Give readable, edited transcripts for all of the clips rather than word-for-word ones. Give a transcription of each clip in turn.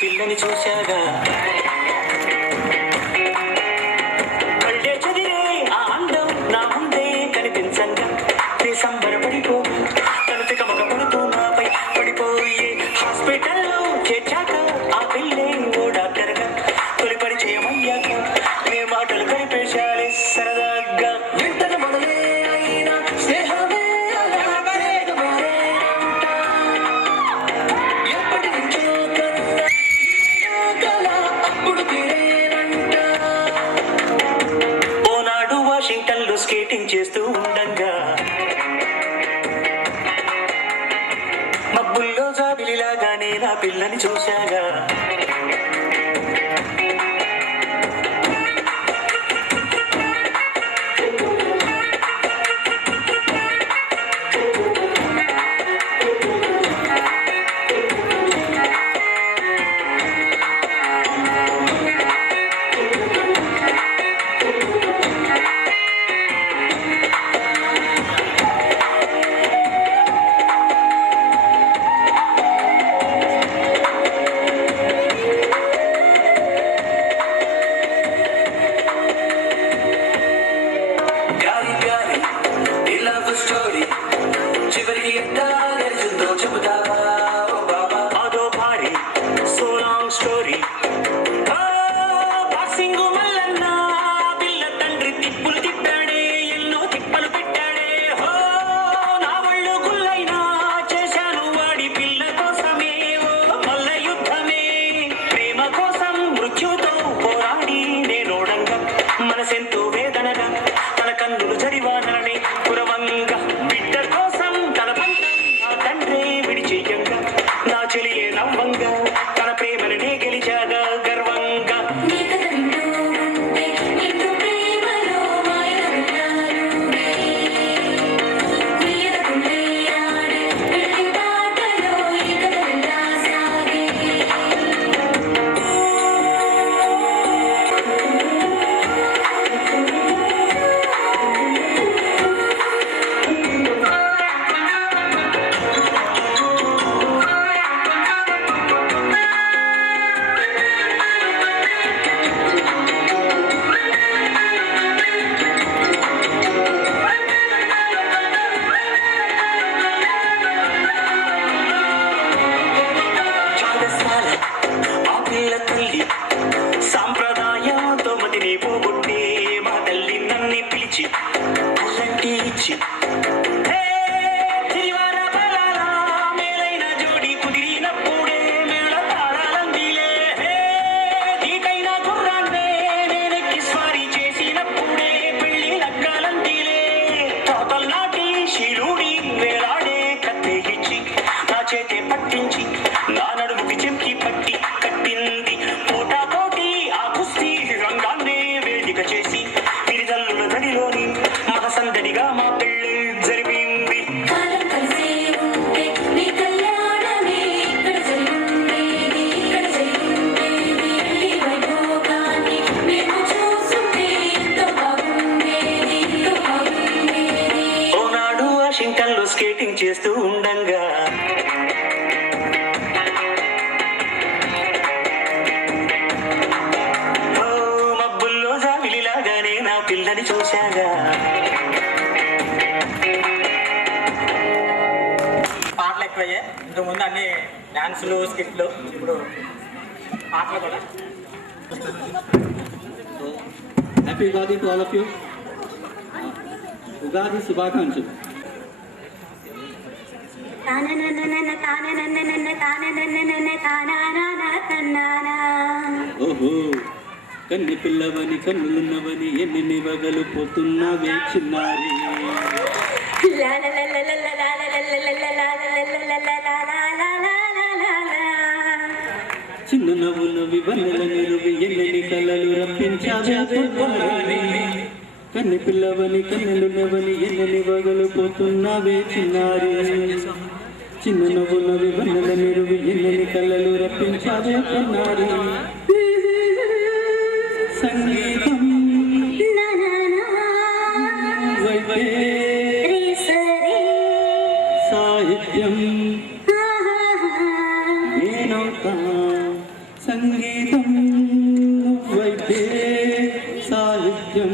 పిల్లని చూశాగా కళ్ళే చదిరే ఆ అందం నా ముందే కనిపించంగా నీ సంబరపడిపోగా తను తికమక పడుతూ నాపై పడిపోయే హాస్పిటల్లో చేర్చాక ఆ పిల్లే ఓ డాక్టర్గా తొలి పరిచయం అయ్యాక నీ మాటలు కలిపేశాలే సరదాగా వింటది మొదలే అయినా స్నేహమే వాషింగ్టన్లో స్కేటింగ్ చేస్తూ ఉండంగా మబ్బుల్లో జాబిలిలాగానే నా పిల్లని చూశాగా మనసెంతో వేదనగా తన కన్నులు జడివానని పురవంగా బిడ్డ కోసం తన తండ్రే విడిచేయంగా నా చెలియే నవ్వంగా తన ప్రేమని నే గెలిచాగా గర్వంగా సాంప్రదాయంతో మతిని పోగొట్టే మా తల్లి నన్ను పిలిచి అల్లంటి ఇచ్చి మేలైన జోడి కుదిరినప్పుడే మేళ తాళాలందిలే నీకైన గుర్రాన్నే నేనెక్కి స్వారీ చేసినప్పుడే పెళ్లి లగ్గాలందిలే తోతల్ నాటి శీలుడి వేలాడే కత్తే ఇచ్చి నా చేతే పట్టించి నా నడుముకి చెంకి పట్టి కట్టింది పోటాతోటి ఆ కుస్తీ రంగాన్నే వేదిక చేసి విరిదల్లుల దడిలోని మహసందడిగా మా పెళ్ళి జరిపింది ఓనాడు వాషింగ్టన్లో స్కేటింగ్ చేస్తూ ఉండంగా పిల్లని చూశాగా పాటలు ఎక్కువయ్యాయి. ఇంతకుముందు అన్ని డాన్సులు స్కిట్లు, ఇప్పుడు పాటలు కూడా. Happy Ugadi to all of you. Ugadi శుభాకాంక్షలు. ఓహో కన్ని పిల్లవని కన్నులున్నవని ఎన్ని వగలు పోతున్నావే చిన్నారి. చిన్న నవ్వులు వివన్నెల నిరువి ఎన్ని కలలు రప్పించావే పొన్నారి. కన్ని పిల్లవని కన్నులున్నవని ఎన్ని వగలు పోతున్నావే చిన్నారి. చిన్న నవ్వుల వివన్నెల నిరువి ఎన్ని కలలు రప్పించావే పొన్నారి. సంగీతం సాహిత్యం నేనవుతా సంగీతం నువ్వైతే సాహిత్యం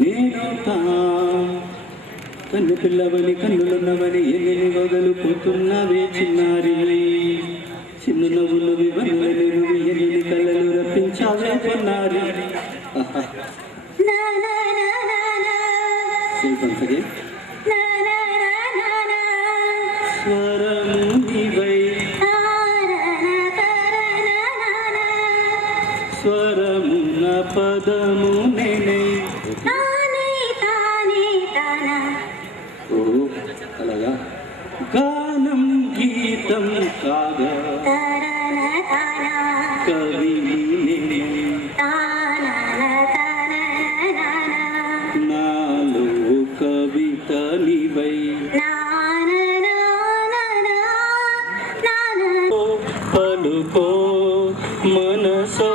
నేనవుతా కన్ను పిల్లవని కన్నులున్నవని ఎన్ని వదులుకుంటున్నవే చిన్నారి చిన్న నవ్వులు వివరణలు ఎన్ని కళ్ళలు రప్పించావే పొన్నారి స్వరము నీవై స్వరమున పదము నేనే ఓ అలాగా గానం గీతం కాగా కవి నేనే నాలో కవిత నీవై పలుకో మనసో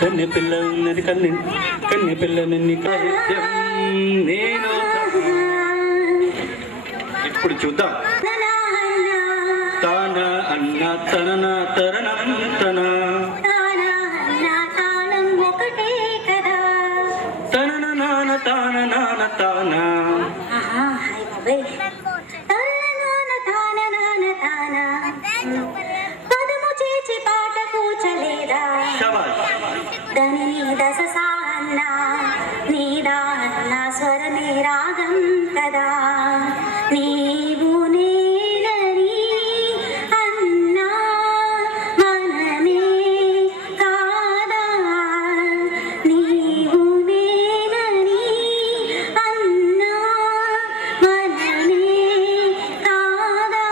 కన్నె పిల్ల ఉన్నది కన్నె పిల్లనన్ని సాహిత్యం నేను ఇప్పుడు చూద్దాం తాన అన్న తనన తరణం తన తనన నాన తాన నాన తాన పదము చేచి పాట కూచలేదా దశ సాన్న నీదా నా స్వరమే రాగం కదా నీవు నేనని అన్నా మనమే కాదా నీవు నేనని అన్నా మనమే కాదా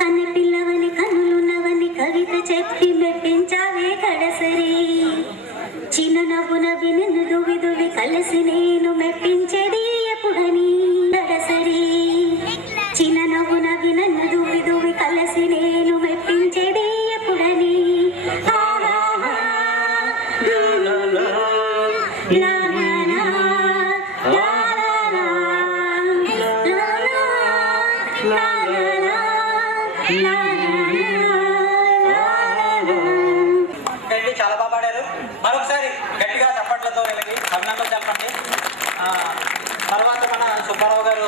కన్నె పిల్లవని కన్నులున్నవని కవిత చెప్పి మెప్పించావే కడసరి చిన్న నవ్వు నవ్వి నిన్ను దువి దువి కలిసి నేను మెప్పించేది ఎప్పుడని గడసరి చిన్న నవ్వు నవ్వి నన్ను దువి దువి కలిసి నేను మెప్పించేది ఎప్పుడని చాలా బాగా పాడారు. మరొకసారి గట్టిగా చప్పట్లతో వీళ్ళకి అభినందనలు చెప్పండి. తర్వాత మన సుబ్బారావు గారు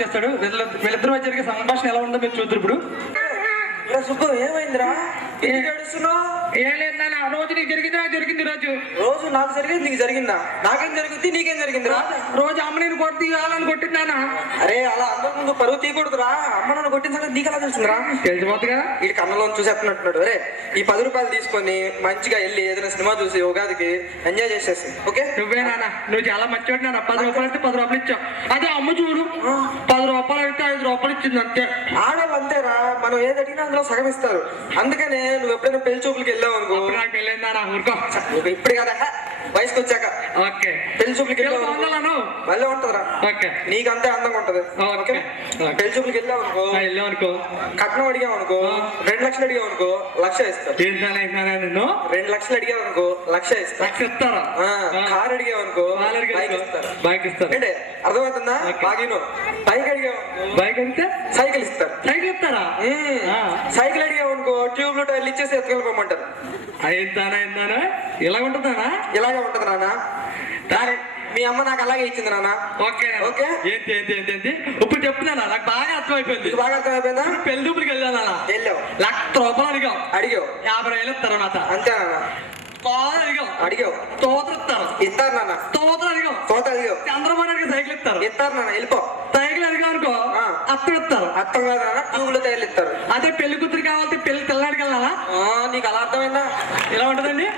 చేస్తాడు. వీళ్ళిద్దరు మధ్య జరిగే సంభాషణ ఎలా ఉందో మీరు చూద్దరు. ఇప్పుడు సుబ్బు ఏమైందిరా ఏడుస్తున్నావు? ఏం లేదు నాన్న, రోజు నీకు జరిగింది నాకు జరిగింది. రోజు నాకు జరిగింది నీకు జరిగిందా? నాకేం జరిగింది నీకేం జరిగింది? రోజు అమ్మ నేను కొట్టి వాళ్ళని కొట్టింది నాన్న. అరే అలా అందరూ ముందు పరువు తీయకూడదురా. అమ్మ నన్ను కొట్టిన సంగతి నీకు ఎలా తెలిసిందిరా? తెలిసిపోతుంది కదా. వీడి కన్నలో చూసేస్తున్నట్టున్నాడు. అరే ఈ 10 రూపాయలు తీసుకొని మంచిగా వెళ్ళి ఏదైనా సినిమా చూసి ఉగాదికి ఎంజాయ్ చేసేసి. ఓకే నువ్వే నాన్న, నువ్వు చాలా మంచివాడు నాన్న. 10 రూపాయలు అయితే 10 రూపాయలు ఇచ్చావు. అదే అమ్మ చూడు 10 రూపాయలు అయితే 5 రూపాయలు ఇచ్చింది అంతే. ఆడవాళ్ళు అంతేరా, మనం ఏది అడిగినా అందులో సగం ఇస్తారు. అందుకనే నువ్వు ఎప్పుడైనా పెళ్లి చూపులకి వెళ్ళావు అనుకో. నాకు పెళ్ళైంది నాన్న, ఊరుకో. ఇప్పుడు కదా వయసుకి వచ్చాక ఓకే పెళ్లి చూపులకి వెళ్ళావు మళ్ళీ ఉంటదిరా. ఓకే నీకు అంతే అందంగా ఉంటది. ఓకే పెళ్లి చూపులకి వెళ్ళావు అనుకో, వెళ్ళామనుకో, కట్నం అడిగావు అనుకో, 2 లక్షలు అడిగావు అనుకో 1,00,000 ఇస్తారు. నిన్ను 2 లక్షలు అడిగావు అనుకో 1,00,000 ఇస్తారు. లక్ష ఇస్తారా? కారు అడిగావు అనుకో బైక్ ఇస్తారు. బైక్ ఇస్తారు అంటే అర్థమవుతుందా? బాగిను బైక్ అడిగావు బైక్ అంటే సైకిల్ ఇస్తారు. సైకిల్ ఇస్తారా? సైకిల్ అడిగావు అనుకో ట్యూబ్ లో టైర్లు ఇచ్చేసి ఎత్తుకెళ్ళిపోమంటారు. ఏంటానా ఇలా ఉంటుందానా? ఇలాగే ఉంటది నాన్న. దాని మీ అమ్మ నాకు అలాగే ఇచ్చింది నాన్న. ఓకే ఓకే ఏంటి ఏంటి ఏంటి ఏంటి ఇప్పుడు చెప్తున్నానా? నాకు బాగా అర్థమైపోయింది. బాగా అర్థమైపోయిందా? పెళ్లి చూపులకి వెళ్ళానా? వెళ్ళావు 1,00,000 రూపాయలు అడిగావు. 50,000 ఇస్తారు నాత. అంతే నాన్న. కారు అడిగావు తోత ఇస్తారు. ఇస్తారు నాన్న. తోత అడిగావు. చంద్రబాబు నాయుడు సైకిల్ ఇస్తారు. ఇస్తారు నాన్న. వెళ్ళిపో. సైకిల్ అడిగావు అనుకో అత్తం ఇస్తారు. అర్థం కాదా? ట్యూబ్ లో టైర్లు ఇస్తారు. అదే పెళ్లి కూతురు కావాలంటే పెళ్లి తెల్లాడికి వెళ్ళాలా? నీకు అలా అర్థమైందా? ఎలా ఉంటదండి?